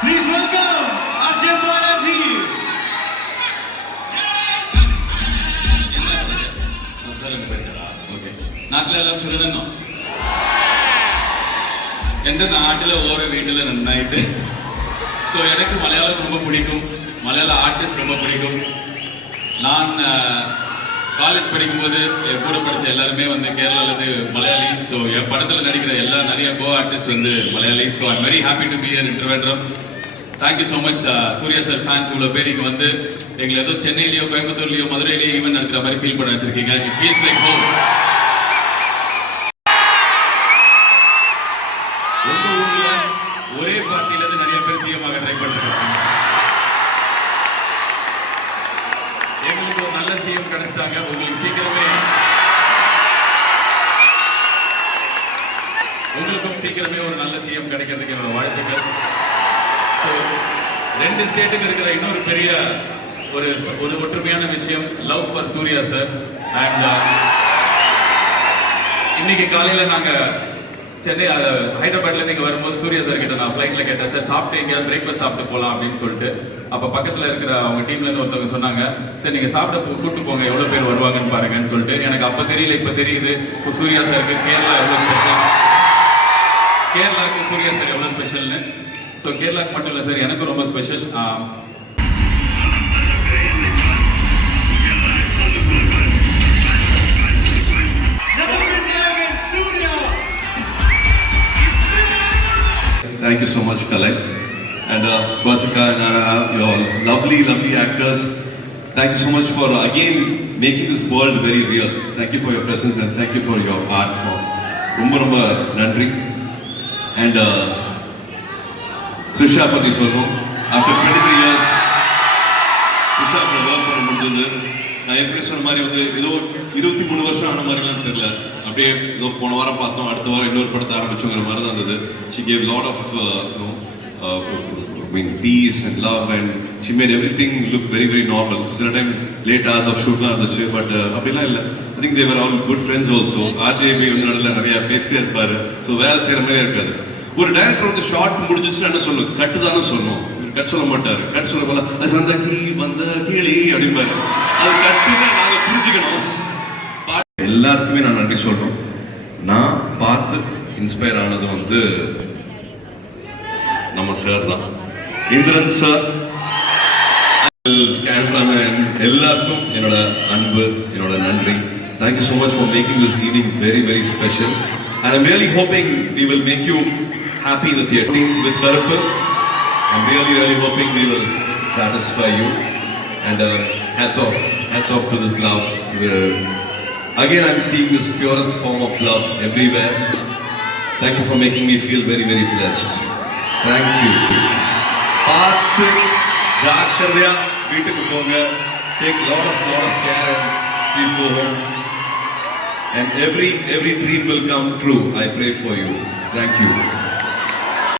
Please welcome Arjun Balaji. നാട്ടിലെല്ലാം സുഖതന്നോ? എൻ്റെ നാട്ടിലെ ഓരോ വീട്ടിൽ നന്നായിട്ട് ஸோ எனக்கு மலையாளம் ரொம்ப பிடிக்கும், மலையாள ஆர்டிஸ்ட் ரொம்ப பிடிக்கும். நான் காலேஜ் படிக்கும்போது என் கூட படித்த எல்லாருமே வந்து கேரளாவிலேருந்து மலையாளிஸ். ஸோ என் படத்தில் நடிக்கிற நிறைய கோ ஆர்டிஸ்ட் வந்து Malayalis. So I'm very happy to be here in Trivandrum. Thank you so much Suriya sir fans. இவ்வளோ பேர் இங்கே வந்து எங்களை ஏதோ சென்னையிலையோ கோயம்புத்தூர்லையோ மதுரையிலையோ ஈவென்ட் நடத்துகிற மாதிரி ஃபீல் பண்ண வச்சிருக்கீங்க. It feels like home. உங்கள் ஊரில் ஒரே பார்ட்டியிலேருந்து நிறைய பேர் சிஎம்மாக ட்ரை பண்ணிருக்காங்க. எங்களுக்கு ஒரு நல்ல சிஎம் கிடைச்சிட்டாங்க. உங்களுக்கும் சீக்கிரமே ஒரு நல்ல சிஎம் கிடைக்கிறதுக்கு என்னோட வாழ்த்துக்கள். ஸோ 2 ஸ்டேட்டுக்கு இருக்கிற இன்னொரு பெரிய ஒரு ஒற்றுமையான விஷயம் love for Suriya sir. And இன்னைக்கு காலையில் நாங்கள் சென்னை ஹைதராபாத்லேருந்து இங்கே வரும்போது சூர்யா சார் கிட்ட நான் ஃப்ளைட்டில் கேட்டேன், சார் சாப்பிட்டு எங்கேயாவது பிரேக்ஃபாஸ்ட் சாப்பிட்டு போகலாம் அப்படின்னு சொல்லிட்டு. அப்போ பக்கத்தில் இருக்கிற அவங்க டீம்லேருந்து ஒருத்தவங்க சொன்னாங்க, சார் நீங்கள் சாப்பிட கூப்பிட்டு போங்க, எவ்வளோ பேர் வருவாங்கன்னு பாருங்கன்னு சொல்லிட்டு. எனக்கு அப்போ தெரியல, இப்போ தெரியுது சூர்யா சாருக்கு கேரளா எவ்வளோ ஸ்பெஷல், கேரளாவுக்கு சூர்யா சார் எவ்வளோ ஸ்பெஷல்னு. ஸோ கேரளாவுக்கு மட்டும் இல்லை சார், எனக்கும் ரொம்ப special. Thank you so much, Kalai. And Swastika and Nara, you all lovely actors. Thank you so much for again making this world very real. Thank you for your presence and thank you for your art form. Rumba nandri. And Trisha pati solvom. After 23 years, Trisha கூட work பண்ண முடிஞ்சது. நான் எப்படி சொன்ன மாதிரி வந்து ஏதோ 23 வருஷம் ஆன மாதிரிலாம் தெரியல. அப்படியே ஏதோ போன வாரம் பார்த்தோம், அடுத்த வாரம் இன்னொரு படத்தை ஆரம்பிச்சோங்கிற மாதிரி தான் இருந்தது. She gave lot of peace and love and she made everything look very normal. சில டைம் லேட் hours of shootலாம் இருந்துச்சு, பட் அப்படிலாம் இல்லை. I think they were all good friends also. RJB வந்து நடுவில் நிறைய பேசிட்டே இருப்பாரு. ஸோ வேலை செய்கிற மாதிரி இருக்காது. ஒரு டைரக்டர் வந்து ஷார்ட் முடிஞ்சிச்சுன்னா என்ன சொல்லணும், கட்டு தானே சொல்லணும். கட் சொல்ல மாட்டாரு. கட் சொல்ல போல சந்தகி வந்த கீழி அப்படிம்பாரு. அது கட்டுன்னு நாங்கள் புரிஞ்சுக்கணும். எல்லாருக்குமே நான் நன்றி சொல்றோம். நான் பார்த்து இன்ஸ்பயர் ஆனது வந்து நம்ம சார் தான், இந்திரன் சார், கேமராமேன், எல்லாருக்கும் என்னோட அன்பு, என்னோட நன்றி. Thank you so much for making this evening very special. And I'm really hoping we will make you happy in the theatre with Karappu. I'm really hoping we will satisfy you. And hats off to this love. Again, I'm seeing this purest form of love everywhere. Thank you for making me feel very blessed. Thank you. Paathu jaakardiya veetukku ponga. Take lot of care and please go home. And every dream will come true. I pray for you. Thank you.